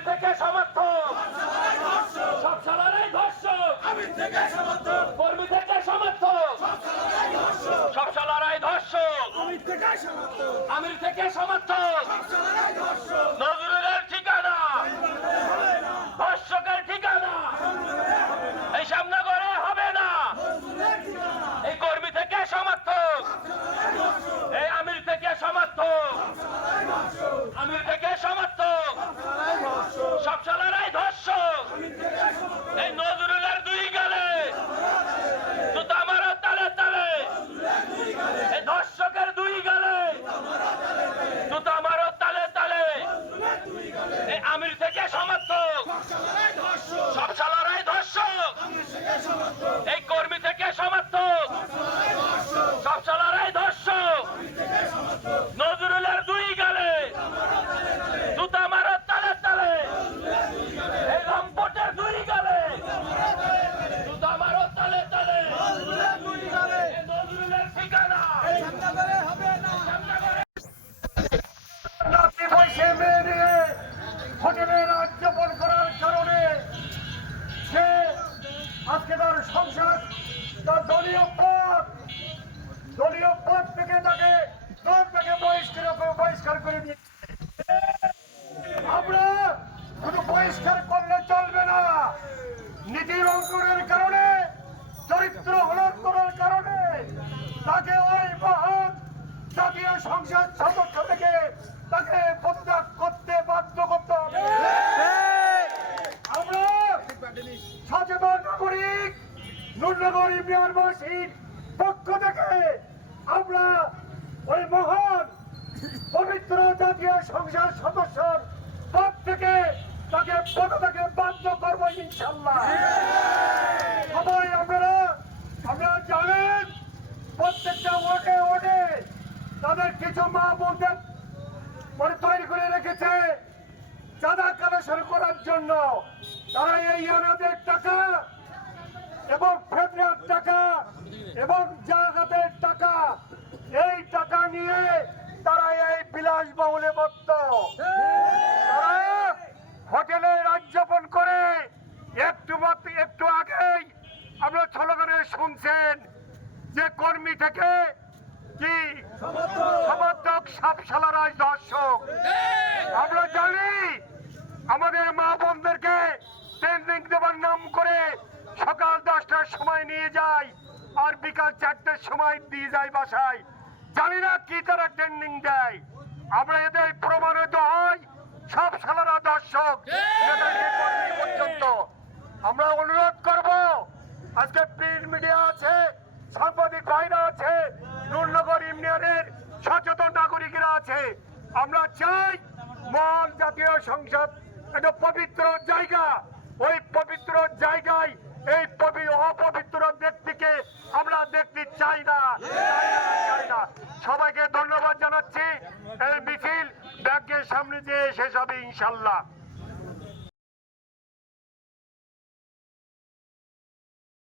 আমির থেকে সমর্থক, সব শালারাই ধর্ষক, কর্মী থেকে সমর্থক, সব শালারাই ধর্ষক, আমির থেকে সমর্থক, নজরুলের ঠিকানা, ধর্ষকের ঠিকানা এই শ্যামনগরে হবে না। এই কর্মী থেকে সমর্থক, এই আমির থেকে সমর্থক, আমির থেকে সমর্থক, সব শালারাই ধর্ষক। এই নজরুলের দুই গালে জুতা মারো তালে তালে, এই ধর্ষকের দুই গালে জুতা মারো তালে তালে। এই আমির থেকে সমর্থক, সব শালারাই ধর্ষক, এই কর্মী থেকে সমর্থক, সব শালারাই ধর্ষক। নজরুলের দুই গালে জুতা মারো তালে তালে, এই লম্পটের দুই গালে জুতা মারো তালে তালে। এই নজরুলের ঠিকানা রাত্রি বসে মেয়ে নিয়ে হোটেলে রাজ্যপাল করার কারণে সে আজকে তার সংসার, তার দলীয় পদ থেকে তাকে দল থেকে বহিষ্কার করে দিয়েছে। আমরা শুধু বহিষ্কার করলে চলবে না, নীতি লঙ্ঘনের কারণে, চরিত্র হনন করার কারণে তাকে ওই মহান জাতীয় সংসদ সদস্য থেকে তাকে পদত্যাগ করতে বাধ্য করতে হবে। আমরা সচেতন নাগরিক নুরনগর ইউনিয়নবাসীর পক্ষ থেকে আমরা ওই মহান পবিত্র জাতীয় সংসদ সদস্যর পদ থেকে তাকে পদত্যাগে বাধ্য করবো ইনশাল্লাহ। সবাই আমরা জানেন প্রত্যেকটা ওয়ার্ডে তাদের কিছু মা বোনদের তৈরি করে রেখেছে চাঁদা কালেকশন করার জন্য। তারা এই অনাদের টাকা এবং ফেডারেল টাকা এবং জায়গাতের টাকা, এই টাকা নিয়ে তারা এই বিলাসবহুলে মত্ত। তারা হোটেলে রাজ্যপাল করে একটু আগেই আমরা স্লোগানে শুনছেন যে কর্মী থেকে কি সমর্থক, সব শালারাই ধর্ষক। আমরা জানি আমাদের মা বোনদেরকে ট্রেনিং দেবার নাম করে সকাল 10টার সময় নিয়ে যায় আর বিকাল 4টার সময় দিয়ে যায় বাসায়। জানি না কি তারা ট্রেনিং দেয়। আমরা এদের প্রমাণিত হয় সব শালারা ধর্ষক পর্যন্ত। আমরা অনুরোধ করব, আজকে প্রিন্ট মিডিয়া আছে, সাংবাদিক ভাইরা আছে, নুরনগর ইউনিয়নের সচেতন নাগরিকরা আছে। আমরা চাই মহান জাতীয় সংসদ একটা পবিত্র জায়গা, ওই পবিত্র জায়গায় এই অপবিত্র ব্যক্তিকে আমরা দেখতে চাই না। সবাইকে ধন্যবাদ জানাচ্ছি। এই মিছিল ব্যাংকের সামনে যেয়ে শেষ হবে ইনশাল্লাহ।